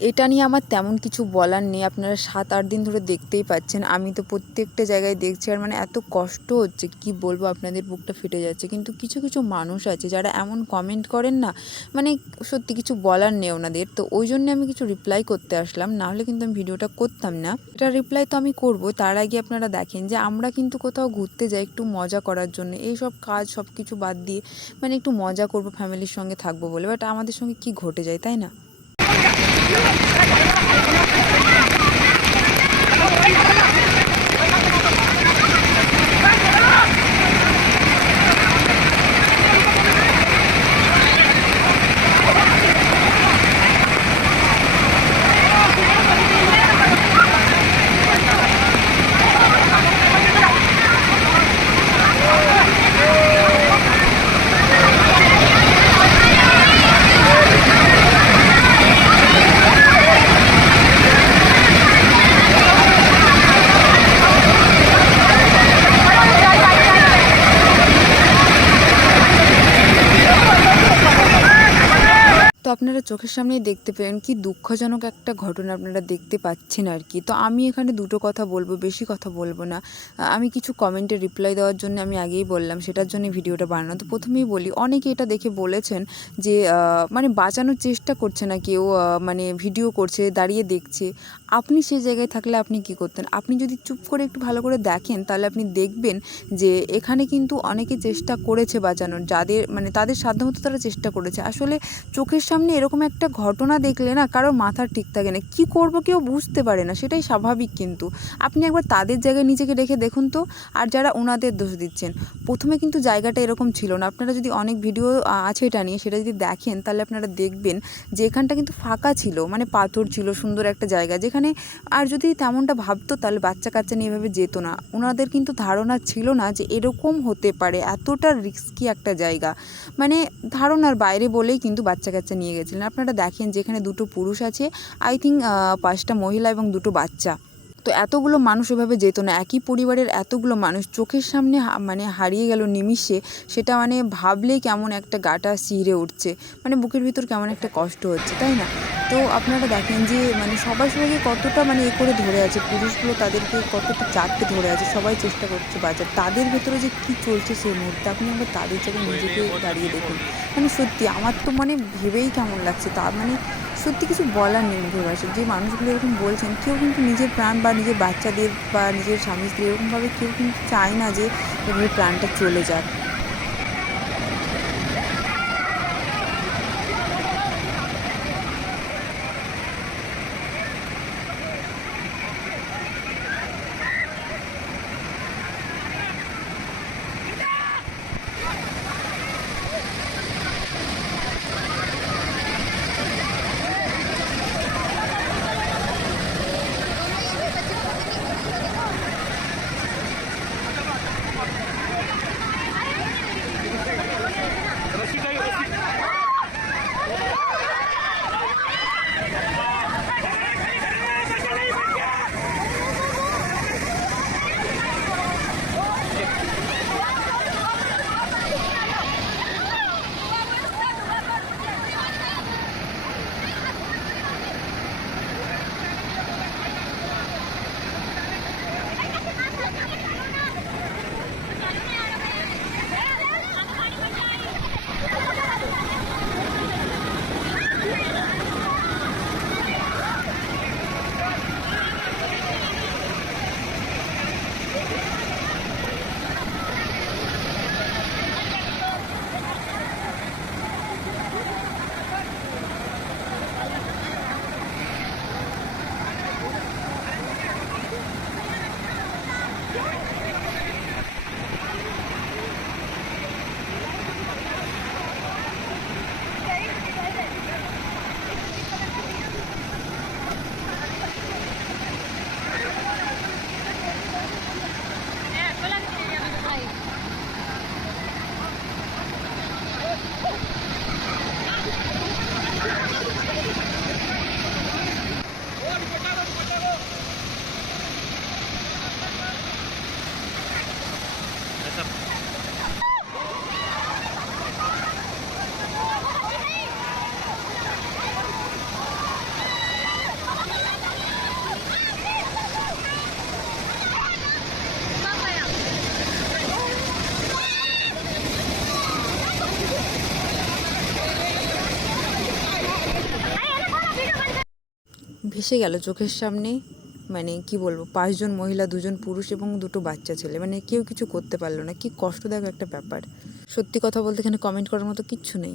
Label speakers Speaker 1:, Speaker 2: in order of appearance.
Speaker 1: এটা নিয়ে আমার তেমন কিছু বলার নেই। আপনারা সাত, আট দিন ধরে দেখতেই পাচ্ছেন। আমি তো প্রত্যেকটা জায়গায় দেখছি আর মানে এত কষ্ট হচ্ছে, কি বলব আপনাদের বুকটা ফেটে যাচ্ছে। কিন্তু কিছু কিছু মানুষ আছে যারা এমন কমেন্ট করেন না মানে সত্যি কিছু বলার নেই ওনাদের। তো ওই জন্য আমি কিছু রিপ্লাই করতে আসলাম। না হলে কিন্তু আমি ভিডিওটা করতাম না। এটা রিপ্লাই তো আমি করব। তার আগে আপনারা দেখেন যে আমরা কিন্তু কোথাও ঘুরতে যাই একটু মজা করার জন্য। এই সব কাজ সব কিছু বাদ দিয়ে মানে একটু মজা করব ফ্যামিলির সঙ্গে থাকব বলে। বাট আমাদের সঙ্গে কি ঘটে যায়, তাই না? Yeah. তো আপনারা চোখের সামনেই দেখতে পেলেন কি দুঃখজনক একটা ঘটনা আপনারা দেখতে পাচ্ছেন আর কি তো আমি এখানে দুটো কথা বলব, বেশি কথা বলব না। আমি কিছু কমেন্টে রিপ্লাই দেওয়ার জন্য আমি আগেই বললাম, সেটার জন্য ভিডিওটা বানানো। তো প্রথমেই বলি, অনেকে এটা দেখে বলেছেন যে মানে বাঁচানোর চেষ্টা করছে না কেউ মানে ভিডিও করছে, দাঁড়িয়ে দেখছে। আপনি সেই জায়গায় থাকলে আপনি কি করতেন? আপনি যদি চুপ করে একটু ভালো করে দেখেন, তাহলে আপনি দেখবেন যে, এখানে কিন্তু অনেকে চেষ্টা করেছে বাঁচানোর। যাদের মানে তাদের সাধ্যমতো তারা চেষ্টা করেছে। আসলে চোখের এরকম একটা ঘটনা দেখলে না কারোর মাথার ঠিক থাকে না। কি করব কেউ বুঝতে পারে না, সেটাই স্বাভাবিক কিন্তু। আপনি একবার তাদের জায়গায় নিজেকে রেখে দেখুন তো, আর যারা ওনাদের দোষ দিচ্ছেন। প্রথমে কিন্তু জায়গাটা এরকম ছিল না। আপনারা যদি অনেক ভিডিও আছে এটা নিয়ে, সেটা যদি দেখেন তাহলে আপনারা দেখবেন যে এখানটা কিন্তু ফাঁকা ছিল মানে পাথর ছিল, সুন্দর একটা জায়গা। যেখানে আর যদি তেমনটা ভাবতো তাহলে বাচ্চা কাচ্চা নিয়ে এভাবে যেত না। ওনাদের কিন্তু ধারণা ছিল না যে এরকম হতে পারে, এতটা রিস্কি একটা জায়গা। মানে ধারণার বাইরে বলেই কিন্তু বাচ্চা কাচ্চা নিয়ে গেছিলেন। আপনারা দেখেন যেখানে দুটো পুরুষ আছে আই থিঙ্ক পাঁচটা মহিলা এবং দুটো বাচ্চা। তো এতগুলো মানুষ এভাবে যেত না। একই পরিবারের এতগুলো মানুষ চোখের সামনে মানে হারিয়ে গেল নিমিষে। সেটা মানে ভাবলেই কেমন একটা গাটা শিহরে উঠছে। মানে বুকের ভিতর কেমন একটা কষ্ট হচ্ছে, তাই না? তো আপনারা দেখেন যে মানে সবাই সবাইকে কতটা মানে এ করে ধরে আছে, পুরুষগুলো তাদেরকে কতটা চাপতে ধরে আছে, সবাই চেষ্টা করছে বাজার তাদের ভেতরে যে কী চলছে সেই মুহূর্তে আপনি একবার তাদের জায়গায় নিজেকে দাঁড়িয়ে দেখুন। মানে সত্যি আমার তো মানে ভেবেই কেমন লাগছে তার মানে সত্যি কিছু বলার নেই মুখের ভাষা যে মানুষগুলো এরকম বলছেন, কেউ কিন্তু নিজের প্রাণ বা নিজের বাচ্চাদের বা নিজের স্বামী স্ত্রী এরকমভাবে কেউ কিন্তু চায় না যে, এভাবে প্রাণটা চলে যাক। ভেসে গেল চোখের সামনে। মানে কি বলব, পাঁচজন মহিলা, দুজন পুরুষ এবং দুটো বাচ্চা ছেলে। মানে কেউ কিছু করতে পারল না। কি কষ্টদায়ক একটা ব্যাপার। সত্যি কথা বলতে এখানে কমেন্ট করার মতো কিচ্ছু নেই।